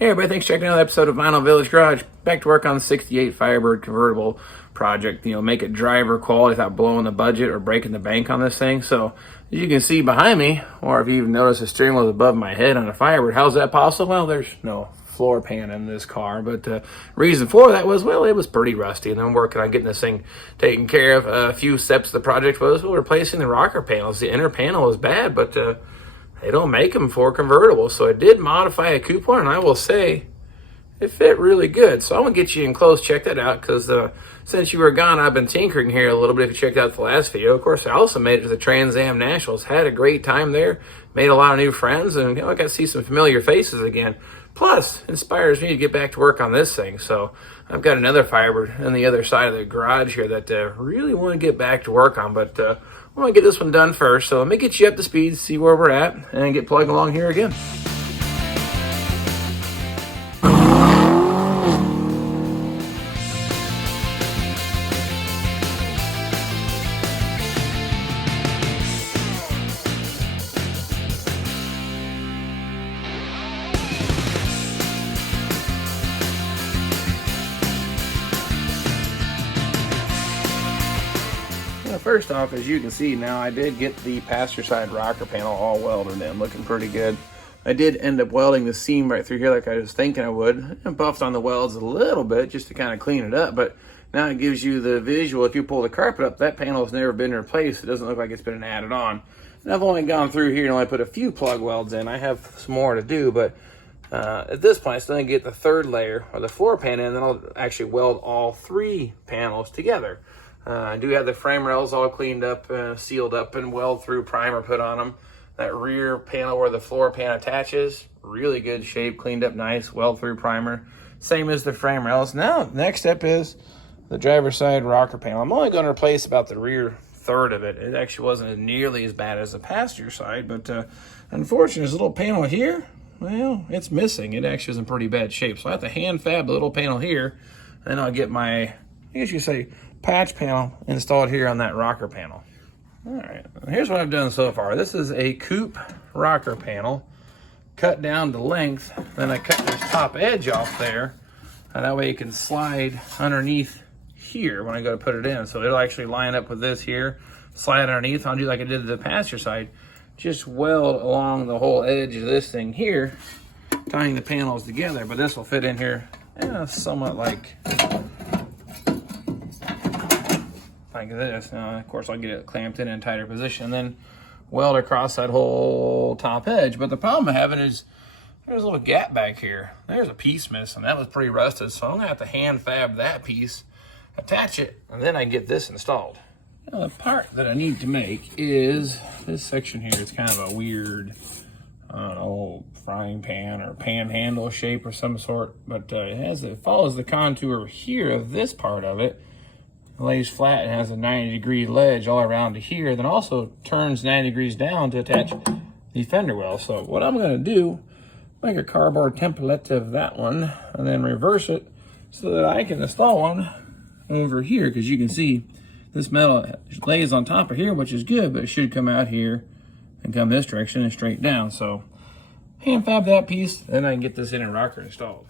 Hey everybody, thanks for checking out another episode of Vinyl Village Garage. Back to work on the 68 Firebird convertible project. Make it driver quality without blowing the budget or breaking the bank on this thing. So as you can see behind me, or if you even notice the steering wheel is above my head on a Firebird, how's that possible? Well, there's no floor pan in this car, but the reason for that was, well, it was pretty rusty, and I'm working on getting this thing taken care of. A few steps of the project was replacing the rocker panels. The inner panel was bad, but they don't make them for convertibles, so I did modify a coupe one, and I will say it fit really good. So I'm gonna get you in close, check that out, because since you were gone, I've been tinkering here a little bit. If you checked out the last video, of course, I also made it to the Trans Am Nationals. Had a great time there, made a lot of new friends, and I got to see some familiar faces again. Plus, inspires me to get back to work on this thing. So I've got another Firebird on the other side of the garage here that really want to get back to work on, but I want to get this one done first. So let me get you up to speed, see where we're at, and get plugging along here again. First off, as you can see now, I did get the passenger side rocker panel all welded in, looking pretty good. I did end up welding the seam right through here like I was thinking I would. I buffed on the welds a little bit just to kind of clean it up, but now it gives you the visual. If you pull the carpet up, that panel has never been replaced. It doesn't look like it's been added on. And I've only gone through here and only put a few plug welds in. I have some more to do, but at this point, I still need to get the third layer or the floor pan in, and then I'll actually weld all three panels together. I do have the frame rails all cleaned up, sealed up, and weld through primer put on them. That rear panel where the floor pan attaches, really good shape, cleaned up nice, weld through primer. Same as the frame rails. Now, next step is the driver's side rocker panel. I'm only going to replace about the rear third of it. It actually wasn't nearly as bad as the passenger side, but unfortunately, this little panel here, well, it's missing. It actually is in pretty bad shape. So I have to hand fab the little panel here, and then I'll get my, I guess you could say, patch panel installed here on that rocker panel. All right, here's what I've done so far. This is a coupe rocker panel cut down to length. Then I cut this top edge off there, and that way it can slide underneath here when I go to put it in. So it'll actually line up with this here, slide underneath. I'll do like I did the passenger side, just weld along the whole edge of this thing here, tying the panels together. But this will fit in here somewhat like this. Now, of course, I'll get it clamped in a tighter position and then weld across that whole top edge. But the problem I'm having is there's a little gap back here. There's a piece missing. That was pretty rusted, so I'm gonna have to hand fab that piece, attach it, and then I can get this installed. Now, the part that I need to make is this section here. It's kind of a weird, I don't know, frying pan or panhandle shape or some sort, but it follows the contour here of this part of it. Lays flat and has a 90-degree ledge all around to here, then also turns 90 degrees down to attach the fender well. So what I'm going to do, make a cardboard template of that one and then reverse it so that I can install one over here, because you can see this metal lays on top of here, which is good, but it should come out here and come this direction and straight down. So hand fab that piece, then I can get this inner rocker installed.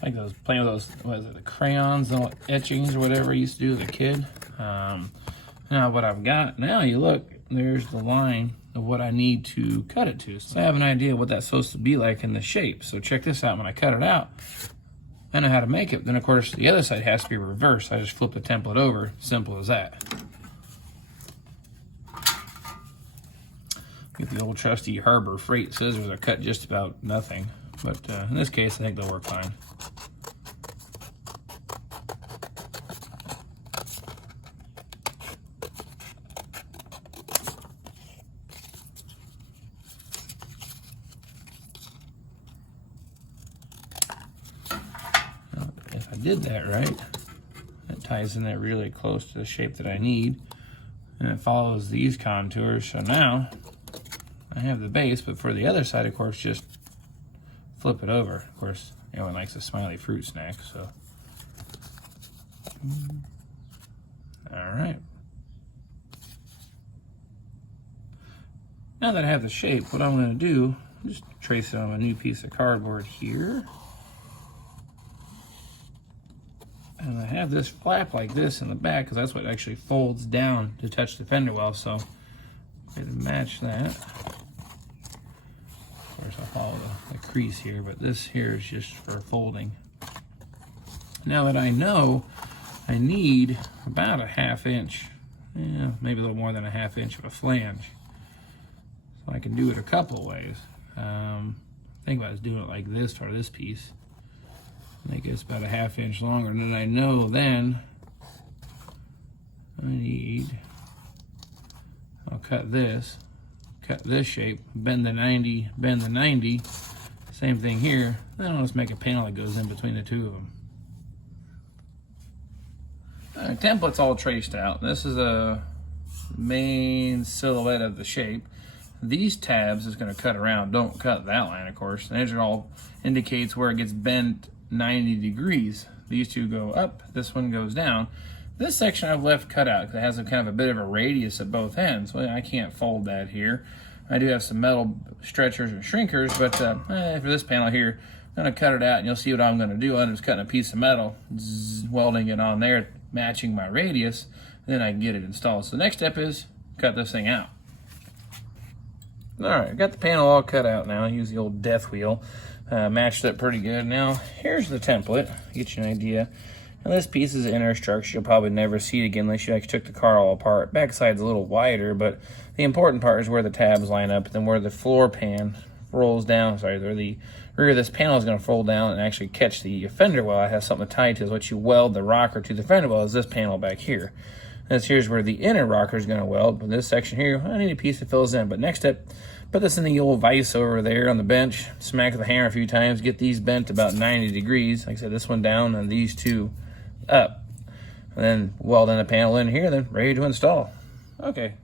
Like those, playing with those, what is it, the crayons, the etchings or whatever I used to do as a kid. Now what I've got, now you look, there's the line of what I need to cut it to. So I have an idea what that's supposed to be like in the shape. So check this out. When I cut it out, I know how to make it. Then of course the other side has to be reversed. I just flip the template over, simple as that. Get the old trusty Harbor Freight scissors that cut just about nothing. But in this case, I think they'll work fine. Now, if I did that right, that ties in there really close to the shape that I need. And it follows these contours. So now I have the base, but for the other side, of course, just flip it over. Of course, everyone likes a smiley fruit snack, so. All right. Now that I have the shape, what I'm going to do, just trace it on a new piece of cardboard here. And I have this flap like this in the back because that's what actually folds down to touch the fender well. So I'm going to match that. Of course, I'll follow the crease here, but this here is just for folding. Now that I know I need about a 1/2 inch, maybe a little more than a 1/2 inch of a flange. So I can do it a couple ways. Think about doing it like this for this piece. Make it about a 1/2 inch longer, and then I know then I'll cut this shape, bend the 90, same thing here. Then I'll just make a panel that goes in between the two of them. All right, template's all traced out. This is a main silhouette of the shape. These tabs is going to cut around. Don't cut that line, of course. And these are all indicates where it gets bent 90 degrees. These two go up, this one goes down. This section I've left cut out because it has a kind of a bit of a radius at both ends. Well, I can't fold that here. I do have some metal stretchers and shrinkers, but for this panel here, I'm going to cut it out, and you'll see what I'm going to do. I'm just cutting a piece of metal, welding it on there, matching my radius, and then I can get it installed. So the next step is cut this thing out. All right, got the panel all cut out now. I use the old death wheel. Matched up pretty good. Now, here's the template. Get you an idea. Now, this piece is inner structure. You'll probably never see it again unless you actually took the car all apart. Backside's a little wider, but the important part is where the tabs line up, and then where the floor pan rolls down. Sorry, where the rear of this panel is going to fold down and actually catch the fender well. It has something tied to it. What you weld the rocker to the fender well is this panel back here. Here's where the inner rocker is going to weld. But this section here, I need a piece that fills in. But next step, put this in the old vise over there on the bench. Smack with the hammer a few times. Get these bent about 90 degrees. Like I said, this one down and these two up. And then weld in the panel in here, then ready to install. Okay.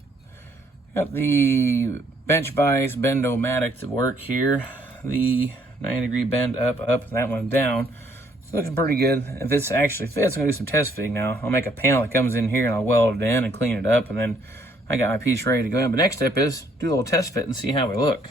Got the bench vise bend-o-matic to work here. The 90-degree bend up, that one down. It's looking pretty good. If this actually fits, I'm going to do some test fitting now. I'll make a panel that comes in here, and I'll weld it in and clean it up, and then I got my piece ready to go in. But next step is do a little test fit and see how we look.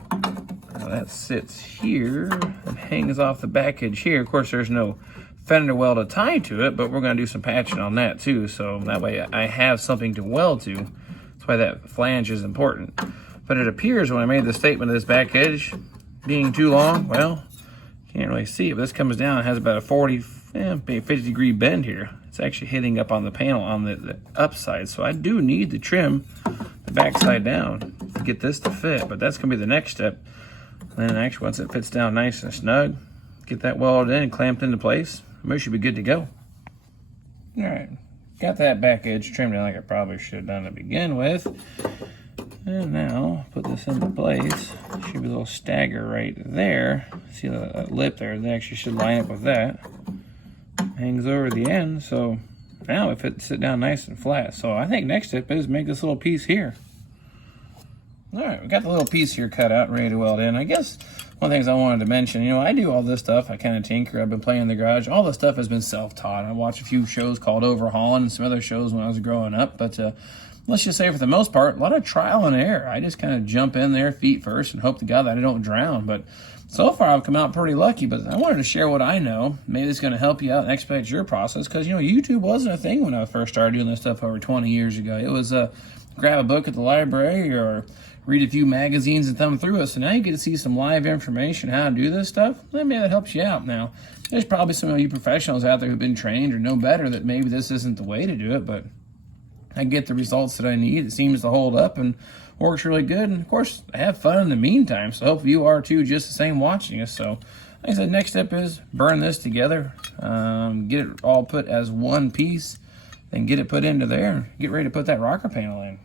Now that sits here and hangs off the back edge here. Of course, there's no fender weld tied to it, but we're going to do some patching on that too, so that way I have something to weld to. That's why that flange is important. But it appears when I made the statement of this back edge being too long, well, can't really see it, but this comes down, it has about a 50 degree bend here. It's actually hitting up on the panel on the upside, so I do need to trim the backside down to get this to fit, but that's going to be the next step. And then actually once it fits down nice and snug, get that welded in and clamped into place, we should be good to go. All right, got that back edge trimmed in like I probably should have done to begin with. And now put this into place. Should be a little stagger right there. See the lip there? They actually should line up with that. Hangs over the end, so now it fits it down nice and flat. So I think next step is make this little piece here. All right, we got the little piece here cut out and ready to weld in. I guess one of the things I wanted to mention, I do all this stuff. I kind of tinker. I've been playing in the garage. All this stuff has been self-taught. I watched a few shows called Overhauling and some other shows when I was growing up, but let's just say for the most part, a lot of trial and error. I just kind of jump in there feet first and hope to God that I don't drown. But so far, I've come out pretty lucky. But I wanted to share what I know. Maybe it's going to help you out and expedite your process. Because, YouTube wasn't a thing when I first started doing this stuff over 20 years ago. It was grab a book at the library or read a few magazines and thumb through it. So now you get to see some live information how to do this stuff. Maybe that helps you out. Now, there's probably some of you professionals out there who've been trained or know better that maybe this isn't the way to do it. But I get the results that I need. It seems to hold up and works really good. And of course, I have fun in the meantime. So hopefully you are too, just the same watching us. So like I said, next step is burn this together, get it all put as one piece, then get it put into there and get ready to put that rocker panel in.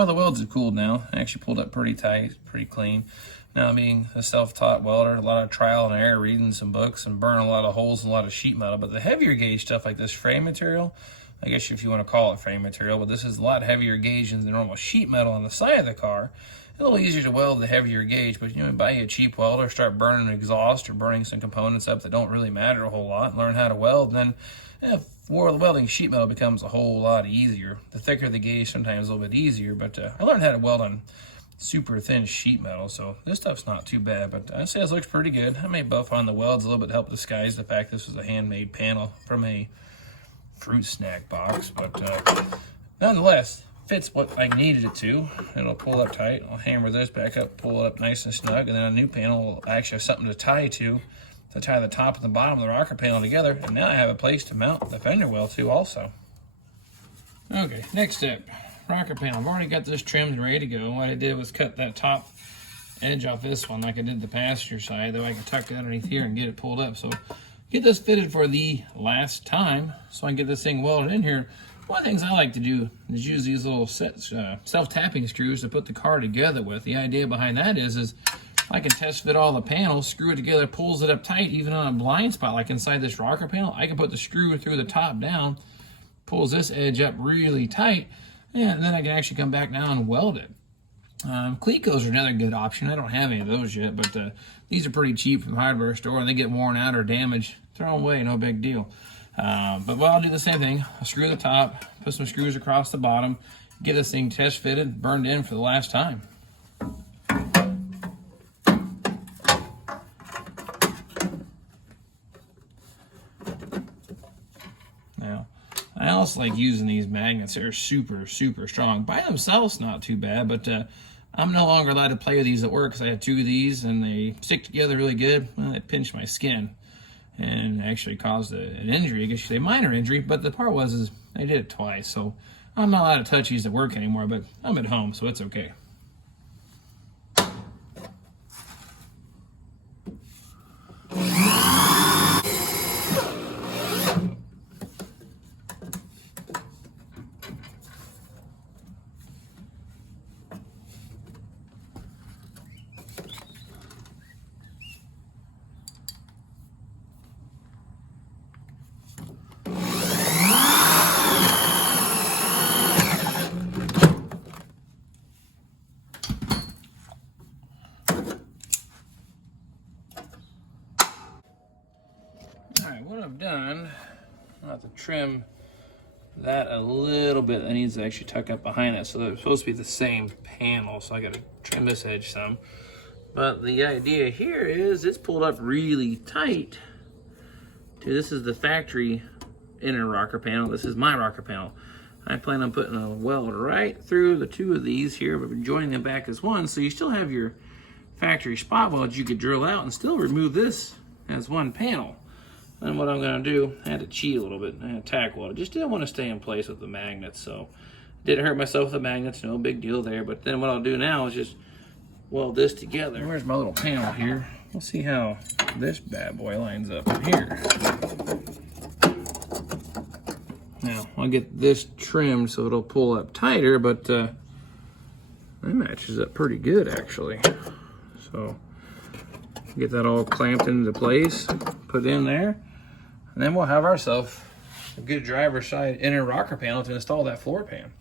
well, the welds have cooled now. I actually pulled up pretty tight, pretty clean. Now, being a self-taught welder, a lot of trial and error, reading some books and burning a lot of holes and a lot of sheet metal. But the heavier gauge stuff like this frame material, I guess if you want to call it frame material, but this is a lot heavier gauge than the normal sheet metal on the side of the car. A little easier to weld the heavier gauge, but you know, buy you a cheap welder, start burning an exhaust or burning some components up that don't really matter a whole lot, and learn how to weld, and then welding sheet metal becomes a whole lot easier. The thicker the gauge, sometimes a little bit easier, but I learned how to weld on super thin sheet metal, so this stuff's not too bad, but I'd say this looks pretty good. I may buff on the welds a little bit to help disguise the fact this was a handmade panel from a fruit snack box, but nonetheless, fits what I needed it to. It'll pull up tight. I'll hammer this back up, pull it up nice and snug, and then a new panel will actually have something to tie the top and the bottom of the rocker panel together, and now I have a place to mount the fender well to also. Okay, next step. Rocker panel. I've already got this trimmed and ready to go. What I did was cut that top edge off this one like I did the passenger side, though I can tuck it underneath here and get it pulled up. So get this fitted for the last time so I can get this thing welded in here. One of the things I like to do is use these little self-tapping screws to put the car together with. The idea behind that is I can test fit all the panels, screw it together, pulls it up tight, even on a blind spot like inside this rocker panel. I can put the screw through the top down, pulls this edge up really tight, and then I can actually come back now and weld it. Clecos are another good option. I don't have any of those yet, but these are pretty cheap from the hardware store, and they get worn out or damaged, throw them away, no big deal. But well, I'll do the same thing. I'll screw the top, put some screws across the bottom, get this thing test fitted, burned in for the last time. Now, I also like using these magnets. They're super, super strong. By themselves, not too bad, but I'm no longer allowed to play with these at work because I have two of these and they stick together really good. Well, they pinch my skin and actually caused an injury. I guess you say minor injury, but the part was I did it twice, so I'm not allowed to touch these at work anymore, but I'm at home, so it's okay. What I've done, I'll have to trim that a little bit. That needs to actually tuck up behind that, so they're supposed to be the same panel, so I got to trim this edge some. But the idea here is it's pulled up really tight. This is the factory inner rocker panel. This is my rocker panel. I plan on putting a weld right through the two of these here, but joining them back as one, so you still have your factory spot welds you could drill out and still remove this as one panel. And what I'm going to do, I had to cheat a little bit. I had to tack weld. Just didn't want to stay in place with the magnets, so didn't hurt myself with the magnets. No big deal there. But then what I'll do now is just weld this together. Where's my little panel here? We'll see how this bad boy lines up here. Now I'll get this trimmed so it'll pull up tighter, but that matches up pretty good actually. So get that all clamped into place, put in there. And then we'll have ourselves a good driver's side inner rocker panel to install that floor pan.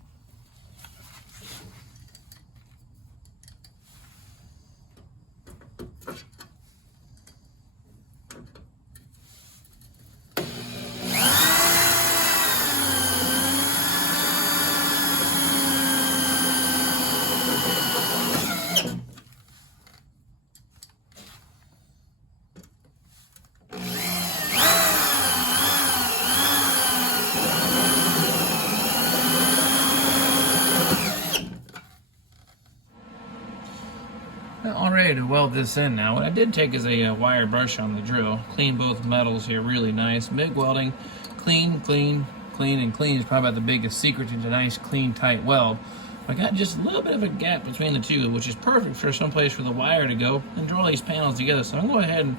All ready to weld this in now. What I did take is a wire brush on the drill, clean both metals here really nice. MIG welding, clean, clean, clean, and clean is probably about the biggest secret to a nice, clean, tight weld. I got just a little bit of a gap between the two, which is perfect for some place for the wire to go and draw these panels together. So I'm going to go ahead and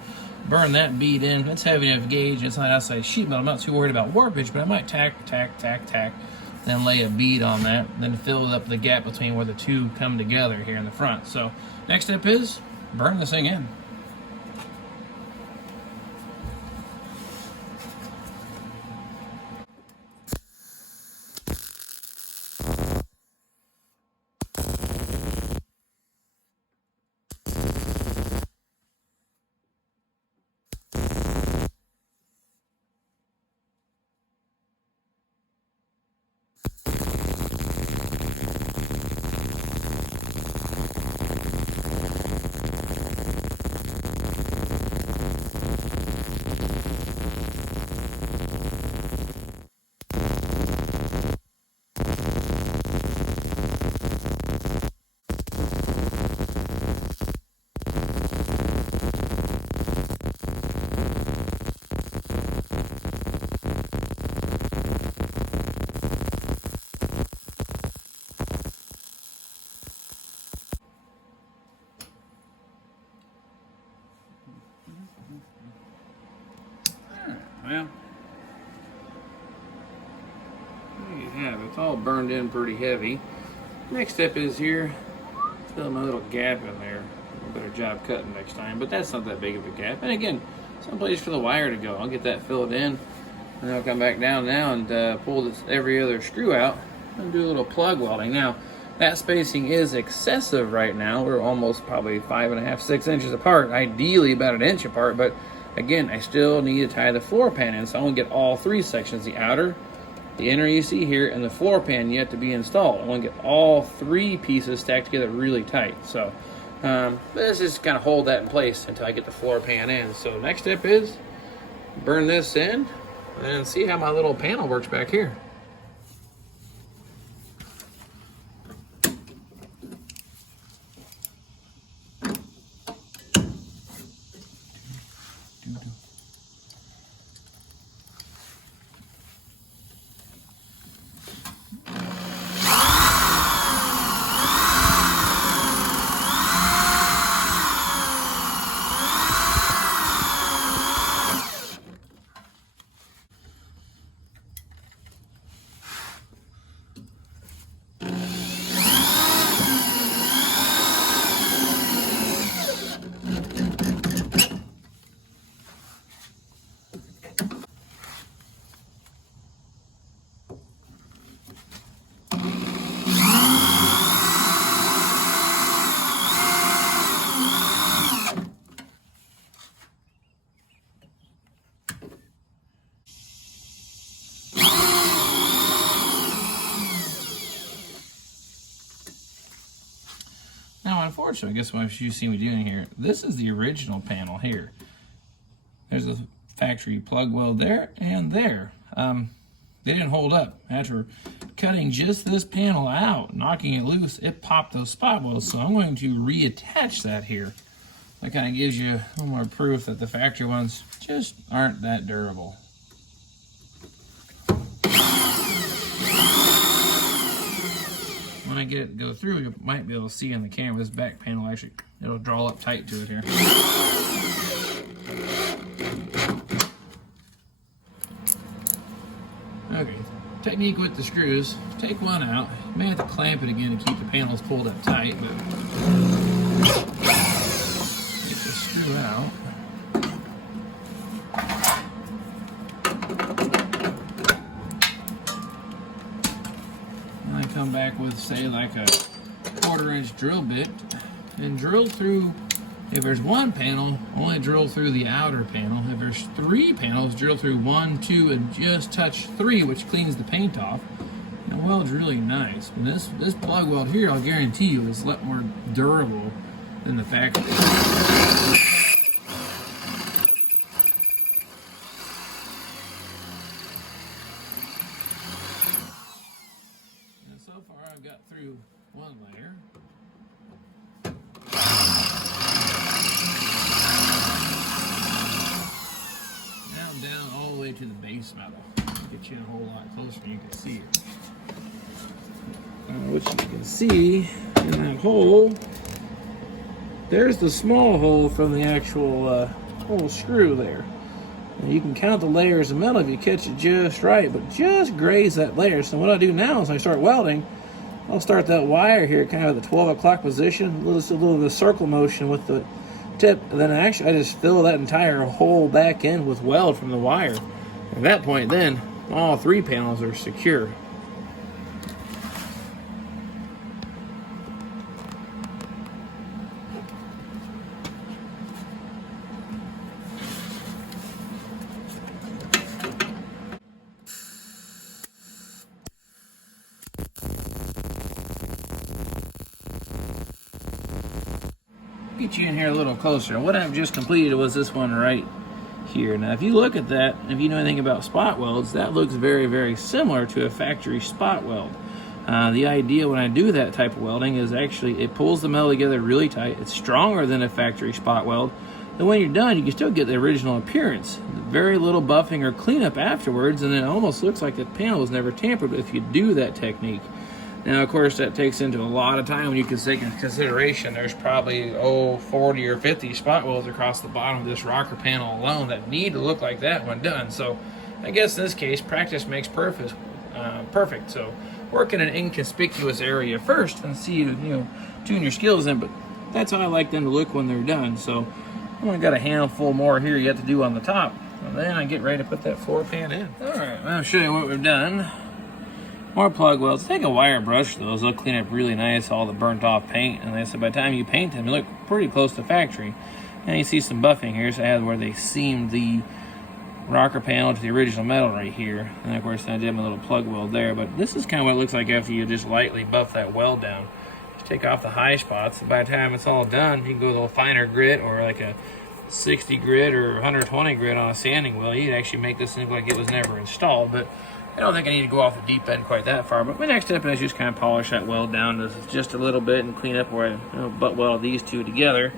burn that bead in. It's heavy enough gauge. It's not outside sheet metal. I'm not too worried about warpage, but I might tack then lay a bead on that, then fill up the gap between where the two come together here in the front. So next step is burn this thing in. Well, there you have it. It's all burned in pretty heavy. Next step is here, fill my little gap in there. A better job cutting next time, but that's not that big of a gap. And again, someplace for the wire to go. I'll get that filled in, and I'll come back down now and pull this every other screw out and do a little plug welding. Now, that spacing is excessive right now. We're almost probably 5.5, 6 inches apart, ideally about an inch apart, but again, I still need to tie the floor pan in, so I want to get all three sections, the outer, the inner you see here, and the floor pan yet to be installed. I want to get all three pieces stacked together really tight. So let's just kind of hold that in place until I get the floor pan in. So next step is burn this in and see how my little panel works back here. Now, unfortunately, I guess what you see me doing here, this is the original panel here. There's a factory plug weld there and there. They didn't hold up. After cutting just this panel out, knocking it loose, it popped those spot welds. So I'm going to reattach that here. That kind of gives you a little more proof that the factory ones just aren't that durable. When I get it to go through, you might be able to see in the camera, this back panel actually, it'll draw up tight to it here. Okay, technique with the screws, take one out. You may have to clamp it again to keep the panels pulled up tight, but get the screw out. Come back with, say, like a 1/4-inch drill bit and drill through. If there's one panel, only drill through the outer panel. If there's 3 panels, drill through 1, 2, and just touch 3, which cleans the paint off. And the weld's really nice. And this plug weld here, I'll guarantee you, is a lot more durable than the factory. So far I've got through one layer. Now I'm down all the way to the base metal. Get you a whole lot closer so you can see it. What you can see in that hole, there's the small hole from the actual whole screw there. And you can count the layers of metal if you catch it just right, but just graze that layer. So what I do now is I start welding. I'll start that wire here kind of at the 12 o'clock position, a little of a circle motion with the tip, and then I just fill that entire hole back in with weld from the wire. At that point then, all 3 panels are secure. Get you in here a little closer. What I've just completed was this one right here. Now, if you look at that, if you know anything about spot welds, that looks very, very similar to a factory spot weld. The idea when I do that type of welding is actually it pulls the metal together really tight. It's stronger than a factory spot weld. And when you're done, you can still get the original appearance. Very little buffing or cleanup afterwards, and it almost looks like the panel was never tampered with if you do that technique. Now, of course, that takes into a lot of time when you can take into consideration there's probably 40 or 50 spot welds across the bottom of this rocker panel alone that need to look like that when done. So I guess in this case, practice makes perfect. So work in an inconspicuous area first and see, tune your skills in, but that's how I like them to look when they're done. So I've only got a handful more here yet to do on the top, and then I get ready to put that floor pan in. All right, I'll show you what we've done. More plug welds. Take a wire brush, those. They'll clean up really nice, all the burnt off paint. And like I said, by the time you paint them, you look pretty close to factory. And you see some buffing here, so I had where they seamed the rocker panel to the original metal right here. And of course, I did my little plug weld there. But this is kind of what it looks like after you just lightly buff that weld down. Just take off the high spots. And by the time it's all done, you can go with a little finer grit or like a 60 grit or 120 grit on a sanding wheel. You'd actually make this look like it was never installed. But I don't think I need to go off the deep end quite that far, but my next step is just kind of polish that weld down to just a little bit and clean up where I butt weld these two together.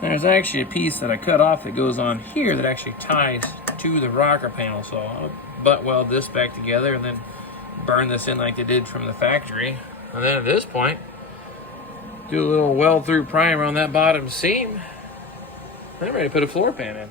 There's actually a piece that I cut off that goes on here that actually ties to the rocker panel, so I'll butt weld this back together and then burn this in like they did from the factory. And then at this point, do a little weld through primer on that bottom seam. I'm ready to put a floor pan in.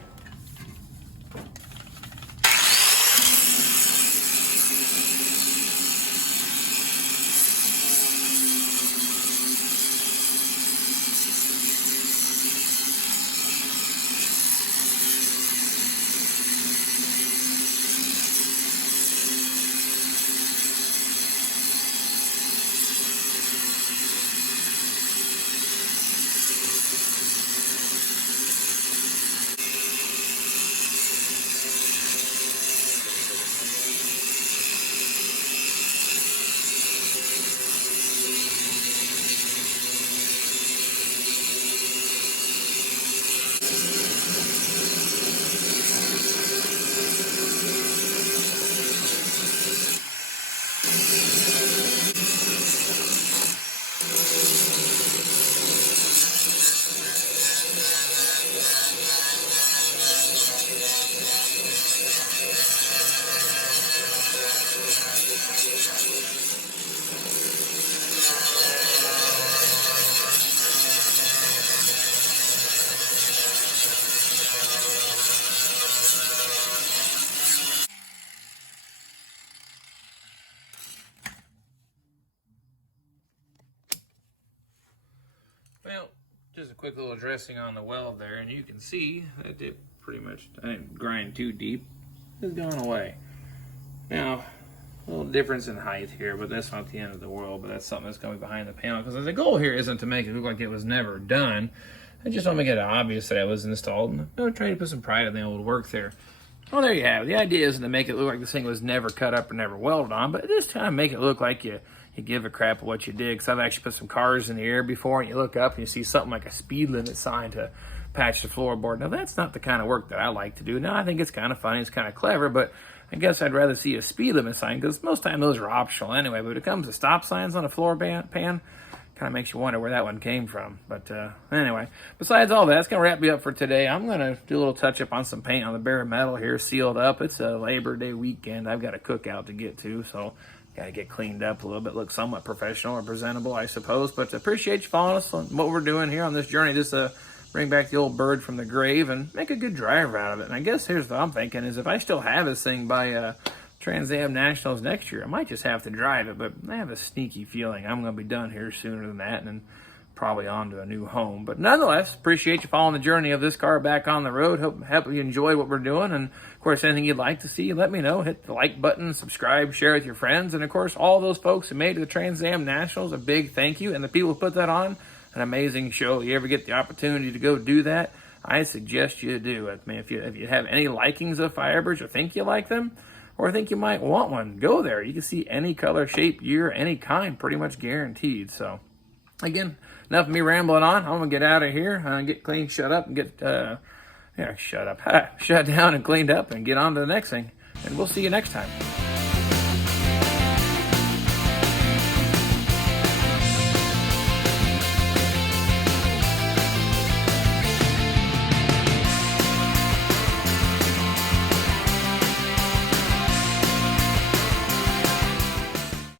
Well, just a quick little dressing on the weld there, and you can see that it pretty much, I didn't grind too deep, it's gone away. Now, a little difference in height here, but that's not the end of the world, but that's something that's going to be behind the panel, because the goal here isn't to make it look like it was never done. I just want to make it obvious that it was installed, and I'm trying to put some pride in the old work there. Well, there you have it. The idea isn't to make it look like this thing was never cut up or never welded on, but just kind of make it look like you give a crap of what you did. Because I've actually put some cars in the air before, and you look up and you see something like a speed limit sign to patch the floorboard. Now, that's not the kind of work that I like to do. Now, I think it's kind of funny, it's kind of clever, but I guess I'd rather see a speed limit sign, because most time those are optional anyway. But when it comes to stop signs on a floor pan, kind of makes you wonder where that one came from. But anyway, besides all that, that's going to wrap me up for today. I'm going to do a little touch up on some paint on the bare metal here, sealed up. It's a Labor Day weekend. I've got a cookout to get to, so got to get cleaned up a little bit, look somewhat professional or presentable, I suppose. But appreciate you following us on what we're doing here on this journey. This bring back the old bird from the grave and make a good driver out of it. And I guess here's what I'm thinking is if I still have this thing by Trans Am Nationals next year, I might just have to drive it, but I have a sneaky feeling I'm going to be done here sooner than that and probably on to a new home. But nonetheless, appreciate you following the journey of this car back on the road. Hope you enjoy what we're doing. And of course, anything you'd like to see, let me know. Hit the like button, subscribe, share with your friends. And of course, all those folks who made it to the Trans Am Nationals, a big thank you. And the people who put that on, an amazing show. If you ever get the opportunity to go do that, I suggest you do it. I mean, if you have any likings of Firebirds or think you like them, or think you might want one, go there. You can see any color, shape, year, any kind, pretty much guaranteed. So, again, enough of me rambling on. I'm gonna get out of here, get clean, shut up, and get shut down and cleaned up, and get on to the next thing. And we'll see you next time.